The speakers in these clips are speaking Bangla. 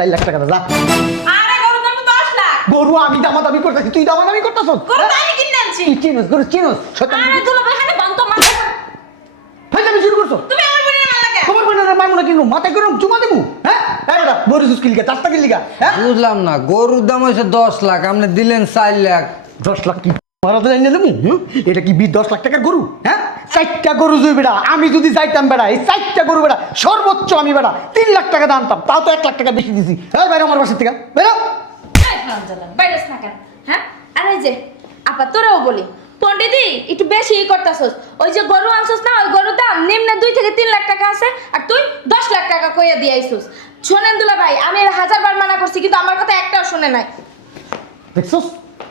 4 লাখ টাকা যা। আরে গরুর দাম তো 10 লাখ। গরু আমি দামাদামি করতেছি, তুই দামাদামি করতেছ? গরু তো আমি কিনে আনছি। তুই চিনোস গরু চিনোস? আরে দুলাভাই হানে বান্ত মাথা। ভাই তুমি শুরু করছো। তুমি আমার বোনের মাল লাগা। খবর বলে না মামুনা কিনবো মাথায় করে চুমা দেবো। হ্যাঁ এই বেটা গরু সুস কিলগা 4 টাকা কিলগা। হ্যাঁ বুঝলাম না, গরুর দাম হয়েছে 10 লাখ, আপনি দিলেন 4 লাখ। 10 লাখ কি মারা তো এনে দেবো? এটা কি 10 লাখ টাকার গরু? হ্যাঁ 4টা গরু জুই বেটা, আমি যদি যাইতাম বেটা এই 4টা গরু বেটা সর্বোচ্চ আমি বেটা 3 লাখ টাকা দাম আনতাম, তাও তো 1 লাখ টাকা বেশি দিছি। এই বাইরে আমার বাসা থেকে বেরো। এই হারামজাদা, বাইরেস না কেন? হ্যাঁ? আরে যে আপা তোরাও বলি পন্ডিতই একটু বেশি করতাছস। ওই যে গরু আনছস না, ওই গরুর দাম নিম্নে 2 থেকে 3 লাখ টাকা আছে আর তুই 10 লাখ টাকা কইয়া দিয়ে আইছস। শোনেন দুলাভাই, আমি এর 1000 বার মানা করছি কিন্তু আমার কথা একটাও শুনে নাই। দেখছস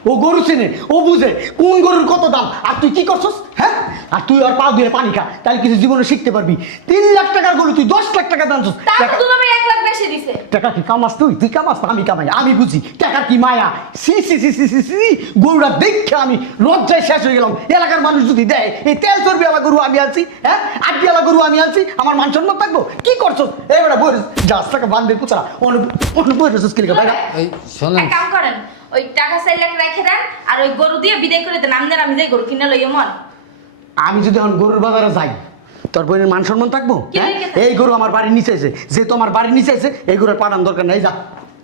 ও গরু চেনে, ও বুঝে কোন গরুর কত দাম, আর তুই কি করছস? হ্যাঁ আর তুই আর পা দিয়ে পানি খা, তাহলে কিছু জীবনে শিখতে পারবি। 3 লাখ টাকার গরু তুই 10 লাখ টাকা দাম। তার দুলাভাই 1 লাখ বেশি দিছে। টাকা কি কামাস তুই কামাস না আমি কামাই, আমি বুঝি টাকার কি মায়া। সি সি সি সি সি সি গরুটা দেখে আমি লজ্জায় শেষ হয়ে গেলাম। এলাকার মানুষ যদি দেয় এই তেল চর্বিওয়ালা গরু আমি আনছি, হ্যাঁ আটবিওয়ালা গরু আমি আনছি, আমার মান সম্মান থাকবো? কি করছো এবারে বই যাস টাকা বান্ধে পুচা অন্য বই রেসিস কিলিকা ভাই। এই শোনেন, এক কাম করেন, ওই টাকা 4 লাখ রেখে দেন আর ওই গরু দিয়ে বিদায় করে দেন। আমি যাই গরু কিনে লইয়া মন। আমি যদি এখন গরুর বাজারে যাই তোর বোনের মান সম্মান থাকবো? কি হ্যাঁ? লেগে থাকে? এই গরু আমার বাড়ির নিচে আছে, যেহেতু আমার বাড়ির নিচে আছে এই গরুর পাঠান দরকার নাই। যা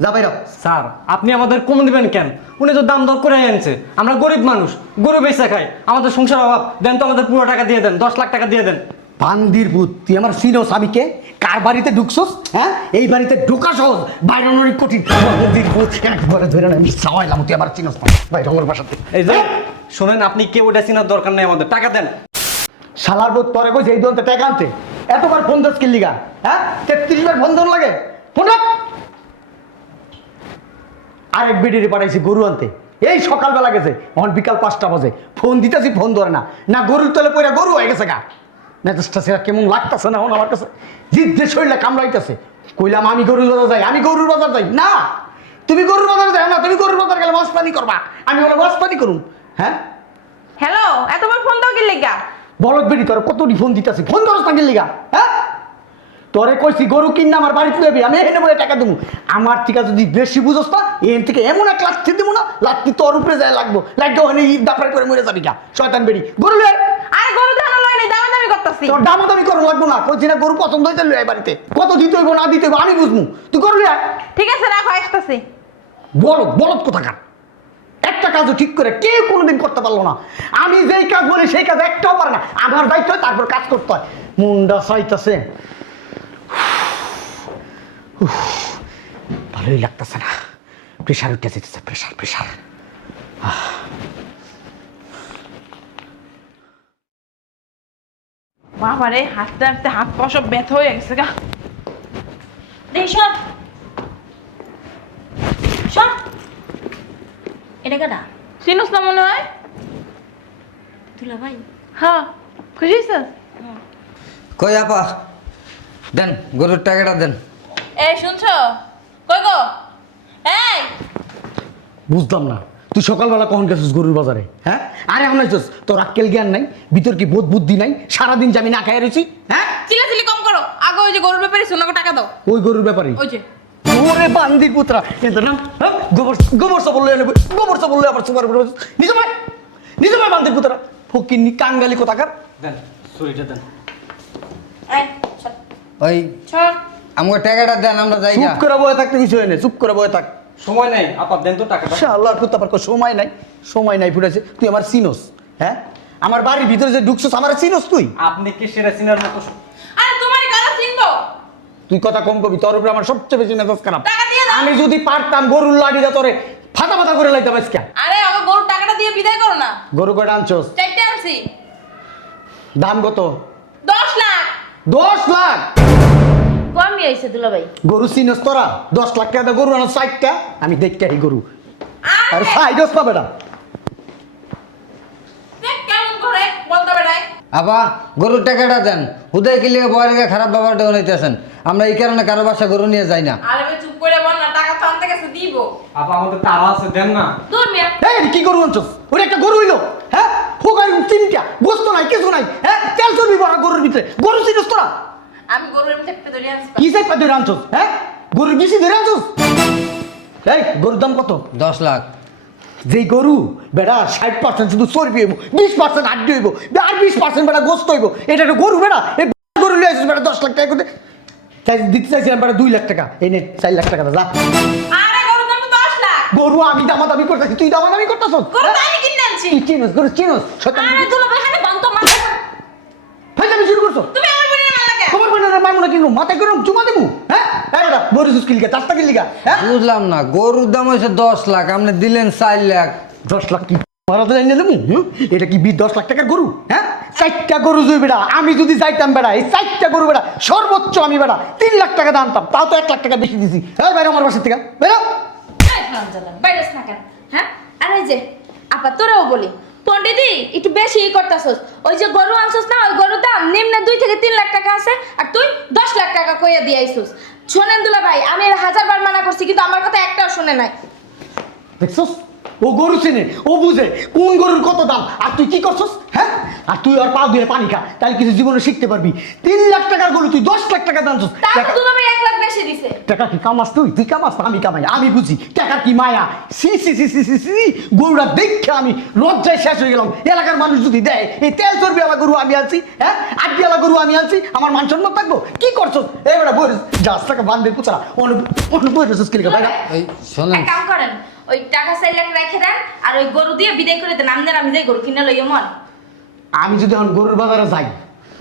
যা বাইর। স্যার আপনি আমাদের কম দিবেন কেন? উনি তো দাম দর করে আনছে, আমরা গরিব মানুষ, গরু বেচা খাই, আমাদের সংসার অভাব। দেন তো আমাদের পুরো টাকা দিয়ে দেন, 10 লাখ টাকা দিয়ে দেন। বান্দির ভূত, তুই আমার সিনোস আমি কে? কার বাড়িতে ঢুকছস? হ্যাঁ এই বাড়িতে ঢোকা সহজ, বাইরে অনেক কঠিন। বান্দির ভূত একবারে ধরে না আমি সাওয়াইলাম, তুই আমার চিনোস না বাইরে আমার বাসাতে। এই যে শোনেন, আপনি কেউ ওটা চিনার দরকার নেই, আমাদের টাকা দেন। শালার বোধ তোরে কইছে এই দলতে টাকা আনতে, এতবার ফোন দোস কি লিগা? হ্যাঁ 33 বার ফোন দন লাগে ফোন রাখ। আরেক বিডিরে পাঠাইছি গরু আনতে, এই সকালবেলা গেছে, এখন বিকাল 5টা বাজে ফোন দিতেছি ফোন ধরে না। না গরুর তলে পয়রা গরু হয়ে গেছে গা। মেজাজটা সেটা কেমন লাগতেছে না এখন আমার কাছে, জিদ্দে শরীরটা কামড়াইতেছে। কইলাম আমি গরুর বাজার যাই, আমি গরুর বাজার যাই না। তুমি গরুর বাজার যাও না, তুমি গরুর বাজার গেলে মাছ পানি করবা, আমি বলে মাছ পানি করুন। হ্যাঁ হ্যালো, এতবার ফোন দাও কি লাগা? বলদ বেরি তোর কত ফোন দিতেছি, ফোন ধরস না গেলি গা? হ্যাঁ তোরে কইছি গরু কিনা আমার বাড়িতে দেবি, আমি এখানে বলে টাকা দেবো। আমার থেকে যদি বেশি বুঝোস না এখান থেকে এমন এক লাঠি দেবো না, লাঠি তোর উপরে যায় লাগবো, লাগবে ওখানে দাপড়াই করে মরে যাবি গা শয়তান বেরি। গরু লে আরে গরু দানো লয় নাই, দামি করতাছি। তোর দামাদামি করো লাগবো না, কইছি না গরু পছন্দ হইতে লই বাড়িতে, কত দিতে হইব না দিতে হইব আমি বুঝবো, তুই গরু লে। ঠিক আছে রাখো, আসতাছি। বলদ বলদ কোথাকার, একটা কাজও ঠিক করে কেউ কোনোদিন করতে পারলো না। আমি যেই কাজ বলি সেই কাজ একটাও পারে না, আমার দায়িত্ব হয় তারপর কাজ করতে হয়। মুন্ডা চাইতেছে, ভালোই লাগতেছে না, প্রেশার উঠে যেতেছে, প্রেশার প্রেশার। বাবারে হাঁটতে হাঁটতে হাত পা সব ব্যথা হয়ে গেছে গা। দেখ সর সর, এটা কেডা? চিনোস না মনে হয়? দুলাভাই। হ্যাঁ খুশি হইছস? কই আপা দেন, গরুর টাকাটা দেন। এই শুনছো? কই গো? এই বুঝলাম না তুই সকালবেলা কখন গেছিস গরুর বাজারে? হ্যাঁ আরে এখন আইছিস, তোর আক্কেল জ্ঞান নাই, ভিতর কি বোধ বুদ্ধি নাই? সারাদিন যে আমি না খাই রয়েছি। হ্যাঁ চিলাচিলি কম করো, আগে ওই যে গরুর ব্যাপারে সোনাকে টাকা দাও। ওই গরুর ব্যাপারে? ওই যে ওরে বান্দির পুত্রা, কিন্তু না গোবর গোবর সব বললে গোবর সব বললে আবার সুপার নিজে ভাই নিজে ভাই বান্দির পুত্রা ফকিন্নি কাঙ্গালি কোথাকার। দেন ছুরিটা দেন। এই সর ওই সর। আমাকে টাকাটা দেন, আমরা যাই চুপ করে বয়ে থাকতে কিছু হয় না, চুপ করে বয়ে থাক। সময় নেই আপা, দেন তো টাকাটা। আল্লাহর পুত্র আবার সময় নাই, সময় নাই ফুটেছে। তুই আমার চিনোস? হ্যাঁ আমার বাড়ির ভিতরে যে ঢুকছস আমার চিনোস তুই? আপনি কি সেরা চিনার মতো? আরে তোমার গালা চিনবো? তুই কথা কম কবি, তোর উপরে আমার সবচেয়ে বেশি মেজাজ খারাপ। টাকা দিয়ে দাও। আমি যদি পারতাম গরুর লাঠিটা তোরে ফাটা ফাটা করে লাইতাম আজকে। আরে আমার গরুর টাকাটা দিয়ে বিদায় করো না। গরু কয়টা আনছস? 4টে আনছি। দাম কত? 10 লাখ। 10 লাখ? কমই হইছে দুলাভাই। গরু চিনোস তোরা? 10 লাখ টাকা গরু আনো 60টা, আমি দেখতে এই গরু আর আরে সাইডস পাবে না। দেখ কেমন করে বলতে বেড়ায়। আপা গরুর টাকাটা দেন, হুদাই কিলে বয়ারিকে খারাপ ব্যাপারটা বানাইতেছেন। আমরা এই কারণে কারো বাসা গরু নিয়ে যাই না। আরে ভাই চুপ করে বল না, টাকা তো আনতে গেছে দিব। আপা আমাদের তারা আছে, দেন না। দূর মিয়া। এই কি গরু আনছস? ওরে একটা গরু হইলো? হ্যাঁ ফোকার চিমটা গোস্ত নাই কিছু নাই, হ্যাঁ তেল চর্বি ভরা গরুর ভিতরে, গরু চিনোস তোরা? আমি গরুর এমনি চেপে ধরে আনছি। কি সাইড পাতে আনছস? হ্যাঁ গরুর বেশি ধরে আনছিস? এই গরুর দাম কত? 10 লাখ। যেই গরু বেড়া 60% শুধু চর্বি হইব, 20% হাড্ডি হইব, আর 20% বেড়া গোস্ত হইব, এটা একটা গরু বেড়া? এই গরু লিয়ে আসিস বেড়া 10 লাখ টাকা করে দিতে চাইছিলাম বেড়া 2 লাখ টাকা, এই নে 4 লাখ টাকা যা। আরে গরুর দাম তো 10 লাখ। গরু আমি দামাদামি করতেছি, তুই দামাদামি করতেছ? গরু তো আমি কিনে আনছি। তুই চিনোস গরু চিনোস? আরে দুলাভাই হানে বন্ধ মাথা। ফাইজলামি শুরু করছো? তুমি আমার বোনের মার লাগে। খবর পাই না মারমু না কিনবো, মাথায় করে চুমা দেবো? হ্যাঁ এই বেটা গরু সুস কিনলিগা 4 টাকা কিনলিগা? হ্যাঁ বুঝলাম না, গরুর দাম হয়েছে 10 লাখ, আপনি দিলেন 4 লাখ। 10 লাখ কি মারা যায় এনে দেবো? এটা কি 10 লাখ টাকার গরু? হ্যাঁ 4টা গরু যদি বেটা, আমি যদি যাইতাম বেটা এই 4টা গরু বেটা সর্বোচ্চ আমি বেটা 3 লাখ টাকা দাম আনতাম, তাও তো 1 লাখ টাকা বেশি দিছি। এই বাইরে আমার বাসা থেকে বেরো। এই হারামজাদা, বাইরেস না কেন? হ্যাঁ? আরে যে আপা তোরাও বলি, পন্ডিতই একটু বেশি করতাছস। ওই যে গরু আনছস না, ওই গরুর দাম নিম্নে 2 থেকে 3 লাখ টাকা আছে, আর তুই 10 লাখ টাকা কইয়া দিয়ে আইছস। শোনেন দুলাভাই, আমি এর 1000 বার মানা করছি, কিন্তু আমার কথা একটাও শুনে নাই। দেখছস ও গরু চেনে, ও বুঝে কোন গরুর কত দাম, আর তুই কি করছস? হ্যাঁ আর তুই আর পা দিয়ে পানি খা, তাহলে কিছু জীবনে শিখতে পারবি। 3 লাখ টাকার গরু তুই 10 লাখ টাকা দাম। তার দুলাভাই 1 লাখ বেশি দিছে। টাকা কি কামাস? তুই কামাস না আমি কামাই, আমি বুঝি টাকার কি মায়া। সি সি সি সি সি সি গরুটা দেখে আমি লজ্জায় শেষ হয়ে গেলাম। এলাকার মানুষ যদি দেয় এই তেল চর্বি আলা গরু আমি আনছি, হ্যাঁ আড্ডি আলা গরু আমি আনছি, আমার মান সম্মান থাকবো? কি করছো এবারে বই যাস টাকা বান্ধে পুচা অন্য বই রেছিস কি ভাই? এই শোনেন, এক কাম করেন, ওই টাকা 4 লাখ রেখে দেন, আর ওই গরু দিয়ে বিদায় করে দেন। আমি যাই গরু কিনে লইয়া মন। আমি যদি এখন গরুর বাজারে যাই,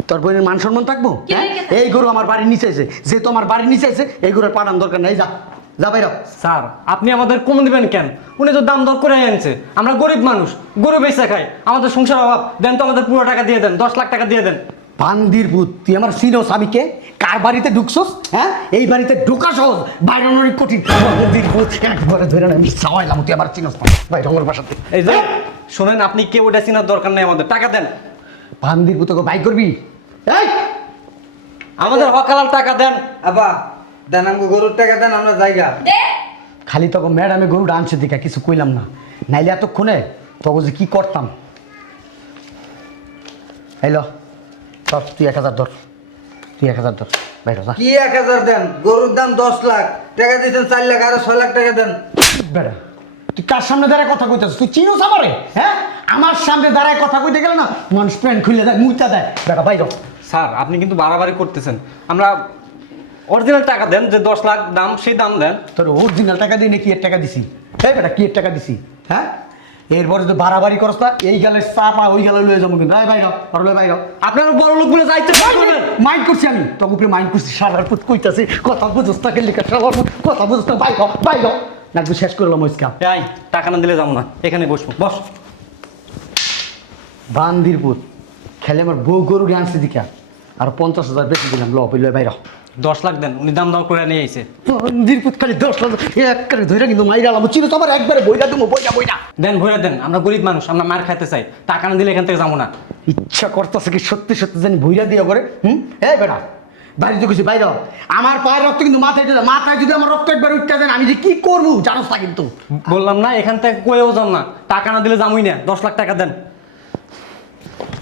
তোর বোনের মান সম্মান থাকবো? কি হ্যাঁ? লেগে থাকে? এই গরু আমার বাড়ির নিচে আছে, যেহেতু আমার বাড়ির নিচে আছে এই গরুর পাঠান দরকার নাই, যা যা বাইর। স্যার আপনি আমাদের কম দিবেন কেন? উনি তো দাম দর করে আনছে, আমরা গরিব মানুষ, গরু বেচা খাই, আমাদের সংসার অভাব, দেন তো আমাদের পুরো টাকা দিয়ে দেন, 10 লাখ টাকা দিয়ে দেন। বান্দির ভূত, তুই আমার চিনোস আমি কে? কার বাড়িতে ঢুকছস? হ্যাঁ এই বাড়িতে ঢোকা সহজ, বাইরে অনেক কঠিন। বান্দির ভূত একবারে ধরে না আমি চাওয়াইলাম, তুই আমার চিনোস না, বাইরে আমার বাসাতে। এই যে শোনেন, আপনি কেউ ওটা চিনার দরকার নেই, আমাদের টাকা দেন। বান্দির ভূতকে বাই করবি? এই আমাদের হকালাল টাকা দেন। আবা দেন, আমাকে গরুর টাকা দেন, আমরা জায়গা। দে। খালি তখন ম্যাডামে গরু আনছে দেখা কিছু কইলাম না, নাইলে এতক্ষণে তখন যে কি করতাম। হ্যালো ধর, তুই 1000 ধর, তুই 1000 ধর, বাইরে যা। কি 1000 দেন? গরুর দাম 10 লাখ টাকা দিয়েছেন, 4 লাখ, আরো 6 লাখ টাকা দেন। বেড়া তুই কার সামনে দাঁড়ায় কথা কইতেছিস? তুই চিনোস আমারে? হ্যাঁ আমার সামনে দাঁড়ায় কথা কইতে গেলে না মানুষ প্যান্ট খুলে দেয়, মুইতা দেয়। বেটা বাইরে। স্যার আপনি কিন্তু বাড়াবাড়ি করতেছেন, আমরা অরিজিনাল টাকা দেন, যে 10 লাখ দাম সেই দাম দেন। তোর অরিজিনাল টাকা দিয়ে কি এর টাকা দিছি? এই বেটা কি এর টাকা দিছি? হ্যাঁ এরপরে তো বাড়াবাড়ি করস না, এই গেলে চাপা ওই গেলে লয়ে যাবো কিন্তু। বাইর আর লয়ে বাইর। আপনারা বড় লোক বলে যাইতে পারবেন। মাইন্ড করছি আমি তোর উপরে, মাইন্ড করছি। সারার পুত কইতাছি কথা বুঝোস না, খেললি সারার পুত কথা বুঝোস না। বাইর বাইর না, একটু শেষ করলাম ওইসকা। এই টাকা না দিলে যাবো না, এখানে বসবো, বস। বান্দির পুত খেলে আমার বউ গরু আনছি দিকা আর 50,000 বেশি দিলাম। ল বই লয় বাইর। 10 লাখ দেন, উনি দাম দর করে নিয়ে আইছে। বান্দির পুত খালি 10 লাখ একবারে ধরে কিন্তু মাইরা আলাম। চিনো তো আমার একবারে বইটা তুমি বইটা। দেন ভরে দেন, আমরা গরিব মানুষ, আমরা মার খাইতে চাই, টাকা না দিলে এখান থেকে যাবো না। ইচ্ছা করতেছে কি সত্যি সত্যি জানি ভইরা দিয়ে করে। এই বেটা বাড়িতে কিছু বাইরে আমার পায়ের রক্ত কিন্তু মাথায় দিলে, মাথায় যদি আমার রক্ত একবার উঠতে দেন আমি যে কি করবো জানোস না কিন্তু। বললাম না এখান থেকে কয়েও যাম না, টাকা না দিলে যামই না। 10 লাখ টাকা দেন।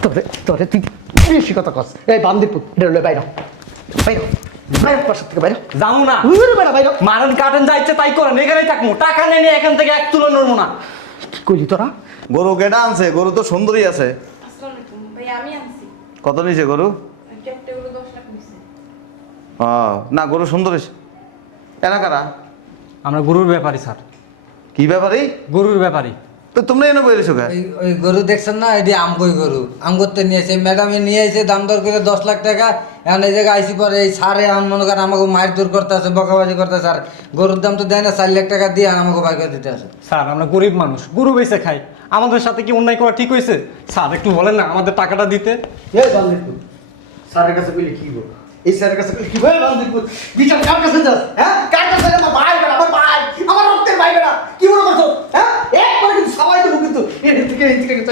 তোরে তোরে তুই বেশি কথা কস। এই বান্দির পুত এটা লয়ে বাইরে বাইরে বাইরে পাশে থেকে বাইরে যাবো না। উড়ে বেটা বাইরে। মারেন কাটেন যা ইচ্ছে তাই করেন, এখানেই থাকবো, টাকা নিয়ে নিয়ে এখান থেকে এক তুলো নড়বো না। কি কইলি তোরা? গরু কেটা আনছে? গরু তো সুন্দরী আছে। আসসালামু আলাইকুম ভাই, আমি আনছি। কত নিছে গরু? একটা গরু 10 লাখ নিছে। না গরু সুন্দরী। এরা কারা? আমরা গরুর ব্যাপারী স্যার, কি ব্যাপারে? গরুর ব্যাপারী। তো তোমরা এনে বলেছো কে? ওই গরু দেখছেন না, এটি আমকই গরু, আম করতে নিয়েছে ম্যাডামে, নিয়ে এসে দাম দর করে 10 লাখ টাকা। এখন এই জায়গায় আইসি পরে এই সারে এখন মনে করেন আমাকে মায়ের দূর করতে আছে, বকাবাজি করতে আছে। আর গরুর দাম তো দেয় না, 4 লাখ টাকা দিয়ে আমাকে বাইর করে দিতে আছে। স্যার আমরা গরিব মানুষ, গরু বেচে খাই, আমাদের সাথে কি অন্যায় করা ঠিক হয়েছে? স্যার একটু বলেন না আমাদের টাকাটা দিতে। এই বান্দির পুত স্যারের কাছে কইলে কি বল? এই স্যারের কাছে কইলে কি বল? বান্দির পুত বিচার কার কাছে যাস? হ্যাঁ কার কাছে? আমার ভাই বেটা, আমার ভাই, আমার রক্তের ভাই বেটা। কি মনে করছো? হ্যাঁ একবার কিন্তু সবাই দেবো কিন্তু এই থেকে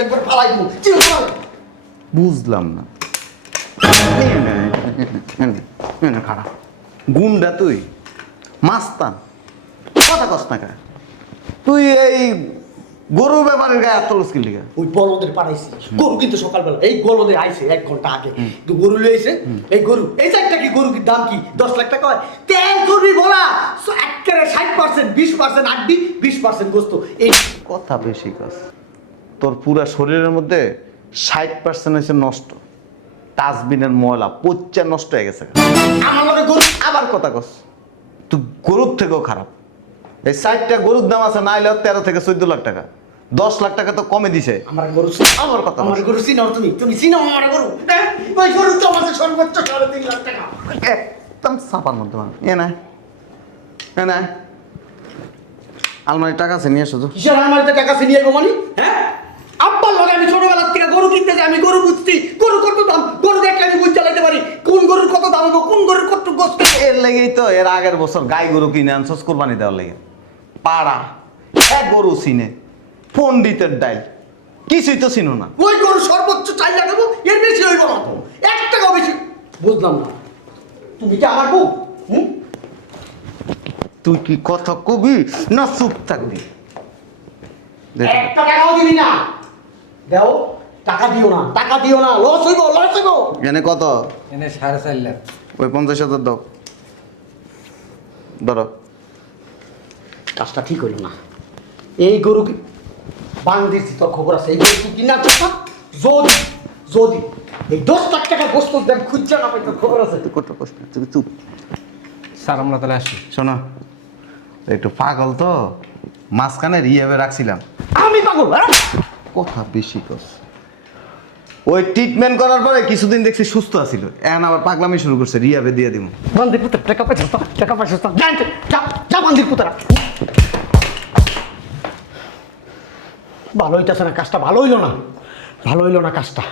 একবার ফালাই দেবো। কি হলো? বুঝলাম না। খারাপ গুন্ডা তুই, মাস্তান, কথা কস না কা? তুই এই গরু ব্যাপারের গায়ে এত মুশকিল লিখা ওই বলদের পাঠাইছি গরু কিন্তু সকালবেলা এই বলদের আইছে 1 ঘন্টা আগে তো গরু লইছে এই গরু এই চারটা কি গরু কি দাম কি 10 লাখ টাকা হয় তেল করবি বলা একেবারে 60% 20% আড্ডি 20% গোস্ত এই কথা বেশি কাজ তোর পুরা শরীরের মধ্যে 60% হচ্ছে নষ্ট ডাস্টবিনের ময়লা পচা নষ্ট হয়ে গেছে আমার লগে গরু আবার কথা কস তুই গরুর থেকেও খারাপ এই 60টা গরুর দাম আছে না হলেও 13 থেকে 14 লাখ টাকা 10 লাখ টাকা তো কমে দিছে আমার গরু আমার কথা আমার গরু চিনাও তুমি চিনাও আমার গরু হ্যাঁ? ওই গরু তো আমাদের সর্বোচ্চ 3.5 লাখ টাকা একদম সাপার মধ্যে মানে এ না আলমারি টাকা আছে নিয়ে এসো তো কিসের আলমারিতে টাকা ছিনিয়ে আইবো মানে হ্যাঁ আব্বার লগে আমি ছোটবেলা থেকে গরু কিনতে যাই আমি গরু বুঝছি গরু কত দাম গরু দেখলে আমি বুঝতে চালাইতে পারি কোন গরুর কত দাম হবে কোন গরুর কত গোস্ত এর লেগেই তো এর আগের বছর গাই গরু কিনে আনছস কোরবানি দেওয়ার লেগে পাড়া এক গরু চিনে পণ্ডিতের ডাইল কিছুই তো চিনো না ওই গরু সর্বোচ্চ 4 লাখ দেবো এর বেশি হইব না তো 1 টাকাও বেশি বুঝলাম না তুমি কি আমার বউ হুম তুই কি কথা কবি না চুপ থাকবি দে তো। 1 টাকাও দিবি না দাও টাকা দিও না লস হইব এনে কত এনে 4.5 লাখ ওই 50,000 দাও ধরো কাজটা ঠিক হইল না এই গরু কি বাংলাদেশি তোর খবর আছে এই গরু কি কিনা চাচা যদি এই 10 লাখ টাকা গোস্ত দেন খুঁজছে না পাই তোর খবর আছে তুই কত কষ্ট তুই চুপ স্যার আমরা তাহলে আসি শোনো একটু পাগল তো মাঝখানে রিহাবে রাখছিলাম আমি পাগল হ্যাঁ? কথা বেশি কস ওই ট্রিটমেন্ট করার পরে কিছুদিন দেখছি সুস্থ আছিল এখন আবার পাগলামি শুরু করছে রিহাবে দিয়ে দিব মন্দির পুত্র টাকা পয়সা জানতে যা মন্দির পুত্র ভালো হইতেছে না কাজটা ভালো হইল না কাজটা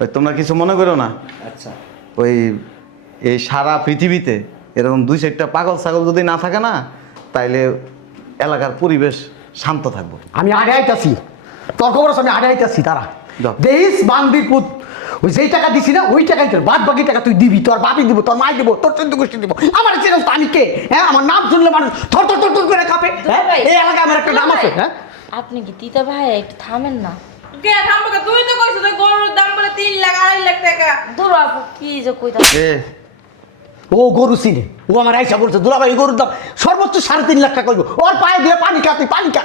ওই তোমরা কিছু মনে করো না আচ্ছা ওই এই সারা পৃথিবীতে এরকম 2-4টা পাগল ছাগল যদি না থাকে না তাইলে এলাকার পরিবেশ শান্ত থাকবে আমি আগে আইতাছি তোর খবর আছে আমি আগে আইতাছি তারা যাও। দেশ বান্দির পুত ওই যেই টাকা দিছি না ওই টাকাই তোর বাদ বাকি টাকা তুই দিবি তোর বাপি দিব তোর মাই দিব তোর চোদ্দ গোষ্ঠী দিব আমার চেনাস তো আমি কে হ্যাঁ আমার নাম শুনলে মানুষ থর থর থর থর করে কাঁপে হ্যাঁ? ভাই। এই এলাকায় আমার একটা নাম আছে হ্যাঁ আপনি কি তিতা ভাই একটু থামেন না কে থামবো কে? তুই তো কইছিস যে গরুর দাম বলে 3 লাখ 2.5 লাখ টাকা। দূর আপু কি যে কইতা এ ও গরু চিনে ও আমার আইসা বলছে দুলাভাই গরুর দাম সর্বোচ্চ 3.5 লাখ টাকা করবো ওর পায়ে দিয়ে পানি খা তুই পানি খা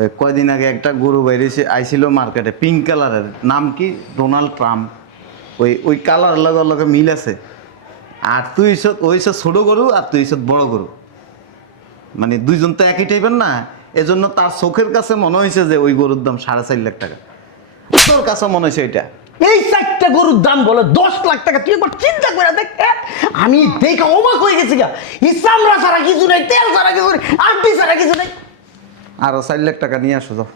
ওই কয়দিন আগে একটা গরু বাইরেছে আইছিল মার্কেটে পিঙ্ক কালারের নাম কি ডোনাল্ড ট্রাম্প ওই কালার লগে মিল আছে আর তুই ওইসব ছোট গরু আর তুই বড় গরু মানে দুইজন তো একই টাইপের না এজন্য তার চোখের কাছে মনে হয়েছে যে ওই গরুর দাম 4.5 লাখ টাকা তোর কাছে মনে হয়েছে এটা এই 4টা গরুর দাম বলে 10 লাখ টাকা তুই একবার চিন্তা করে দেখ আমি দেখে অবাক হয়ে গেছি গা ইসামরা ছাড়া কিছু নাই তেল ছাড়া কিছু নাই আড্ডি ছাড়া কিছু নাই আরো 4 লাখ টাকা নিয়ে আসো যাও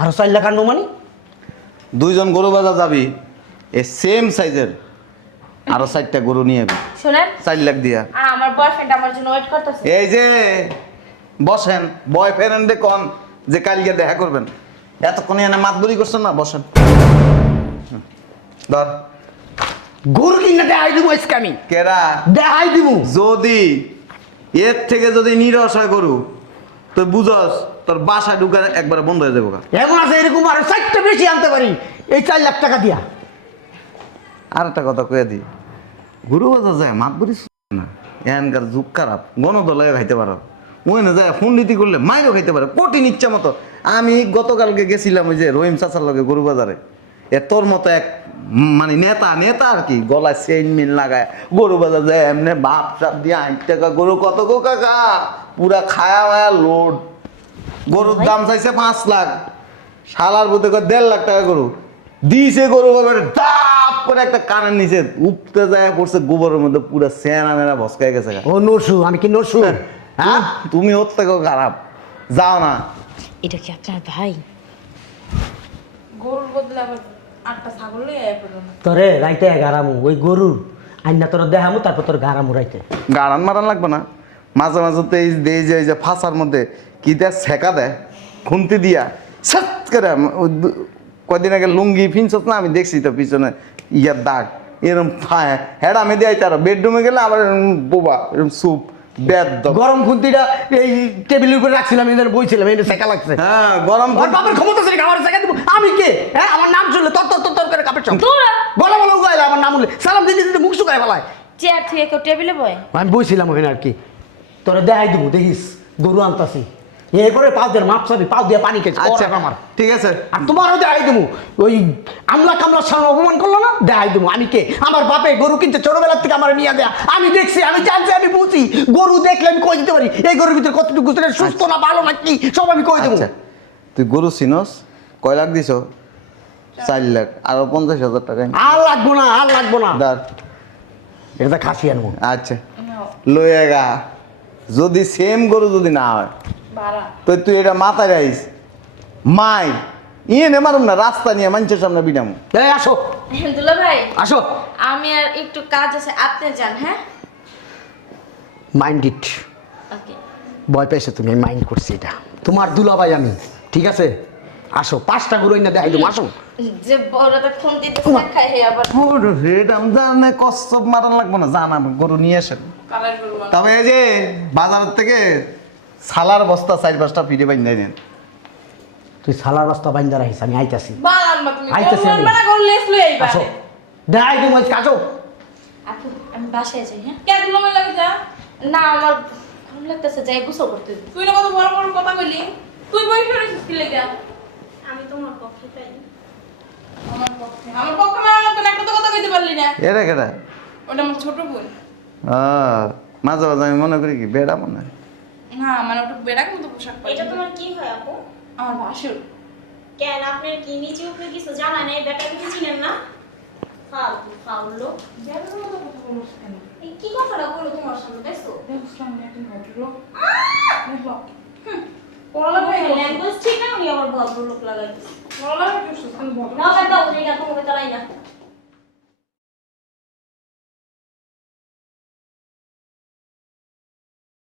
আরো 4 লাখ আনবো মানে দুইজন গরু বাজার যাবি এই সেম সাইজের আরো 4টা গরু নিয়ে যাবি শুনেন 4 লাখ দিয়া আমার বয়ফ্রেন্ড আমার জন্য ওয়েট করতেছে এই যে বসেন বয়ফ্রেন্ডে কোন যে কালকে দেখা করবেন এতক্ষণ এনে মাতবুরি করছেন না বসেন ধর গরু কিনা দেখাই দিব আজকে আমি কেরা দেখাই দিব যদি এর থেকে যদি নিরস হয় গরু তুই বুঝস তোর বাসা ঢুকা একবারে বন্ধ হয়ে যাবো গা। এমন আছে এরকম আরো 4টা বেশি আনতে পারি এই 4 লাখ টাকা দিয়া আর একটা কথা কয়ে দি গরু বাজার যায় মাতবুরি না এখানকার যুগ খারাপ গণদলায় খাইতে পারো ওই না যায় ফোন নীতি করলে মাইরও খাইতে পারে কঠিন ইচ্ছা মতো আমি গতকালকে গেছিলাম ওই যে রহিম চাচার লগে গরু বাজারে এ তোর মতো এক মানে নেতা আর কি গলায় চেইন মিল লাগায় গরু বাজার যায় এমনি বাপ সাপ দিয়ে 8 টাকা গরু কত গো কাকা পুরা খায়া মায়া লোড গরুর দাম চাইছে 5 লাখ শালার বুতে 1.5 লাখ টাকা গরু দিছে গরু বাবার দাপ করে একটা কানের নিচে উপতে যায় পড়ছে গোবরের মধ্যে পুরা সেনা মেনা ভসকায় গেছে ও নরসু আমি কি নরসু হ্যাঁ তুমি ওর থেকেও খারাপ যাও না এটা কি আপনার ভাই গরুর বদলে আবার 8টা ছাগল লই আয় পড়লো। তোরে রাইতে গারামু ওই গরু আইনা তোর দেখামু তারপর তোর গারামু রাইতে গাড়ান মারান লাগবে না মাঝে মাঝে তো এই যে ফাঁসার মধ্যে কি দেয় ছেঁকা দেয় খুন্তি দিয়া সাত করে কদিন আগে লুঙ্গি ফিনছত না আমি দেখছি তো পিছনে ইয়ার দাগ এরম হেডা মেয়ে দেয় তারা বেডরুমে গেলে আবার এরম বোবা এরম স্যুপ বেদ্য গরম খুন্তিটা এই টেবিলের উপরে রাখছিলাম, এদের বইছিলাম, এটা শেখা লাগছে। হ্যাঁ গরম ওর বাপের ক্ষমতা ছিল খাবার শেখা দেবো, আমি কে? হ্যাঁ, আমার নাম শুনলে তর তর তর তর করে কাপের চোখ তোরা গলা বলা উগাইলে, আমার নাম উঠলে সালাম দিতে দিতে মুখ শুকায় ফেলায়। চেয়ার থেকে কেউ টেবিলে বয়? আমি বইছিলাম ওখানে আর কি, তোরা দেখাই দেবো, দেখিস গরু আনতাছি, এরপরে পাও দিয়ে মাপ চাবি, পাও দিয়ে পানি খেয়েছে আচ্ছা আমার। ঠিক আছে। আর তোমারও দেখাই দেবো, ওই আমলা কামলার সামনে অপমান করলো না, দেখাই দেবো আমি কে। আমার বাপে গরু কিনতে ছোটবেলার থেকে আমার নিয়ে দেয়া, আমি দেখছি, আমি জানছি, আমি বুঝি, গরু দেখলে আমি কই দিতে পারি এই গরুর ভিতরে কতটুকু সুস্থ না ভালো না কি সব আমি কই দেবো। আচ্ছা তুই গরু চিনস? কয় লাখ দিছ? 4 লাখ, আরো 50,000 টাকা আর লাগবো না, আর লাগবো না, দাঁড়। এটা খাসি আনবো। আচ্ছা লয়ে গা, যদি সেম গরু যদি না হয় বাড়া তো তুই এটা মাথায় রাখিস, মাই ইয়ে নে মারুম না, রাস্তা নিয়ে মানুষের সামনে বিনাম। এই আসো দুলা ভাই, আসো, আমি আর একটু কাজ আছে, আপনি যান। হ্যাঁ, মাইন্ড ইট, ওকে। ভয় পেয়েছো তুমি, আমি মাইন্ড করছি, এটা তোমার দুলাভাই আমি, ঠিক আছে? আসো, 5টা গরু না দেখাই দেবো, আসো। যে বড়টা ফোন দিতে খাই হে আবার রেডাম জানে কচ্ছপ মারান লাগবো না, জানা গরু নিয়ে আসেন। কালার করবো না। তবে এই যে বাজার থেকে সালার বস্তা 4-5টা ফিরে বাইন দেন। তুই সালার রাস্তা বাইন্দা রাখিস, আমি আইতাছি। বানান বা তুমি আইতাছি গরু আমি। আনবা না গরু লেস লই আইবা। আসো, দেখাই দেবো, আসো। আপু, আমি বাসায় যাই। হ্যাঁ, কে দুলো মেলা লাগে যা। না আমার গরম লাগতেছে, যাই গোসল করতে হবে। তুই না কত বড় বড় কথা বলি। তুই বই শুনেছিস কি লেগে? আমি তোমার পক্ষে চাই। আমার পক্ষে মারার মতন একটা তো কথা কইতে পারলি না। এরা কেটা? ওটা আমার ছোট বোন। মাঝে মাঝে আমি মনে করি কি বেড়া মনে হয়। না মানে ওটা বেড়াক মতো পোশাক পরে। এটা তোমার কি হয় আপু? আমার ভাসুর। কেন আপনার কি নিচে উপরে কিছু জানা নেই? বেটা কিছু চিনেন না? ফালতু ফাউলো। এই কি কথাটা বলো তোমার সামনে দেখছো? ল্যাঙ্গুয়েজ ঠিক না, উনি আবার ভদ্রলোক লাগাই দিচ্ছে। না বেটা, ওই জায়গা তোমাকে চালাই না।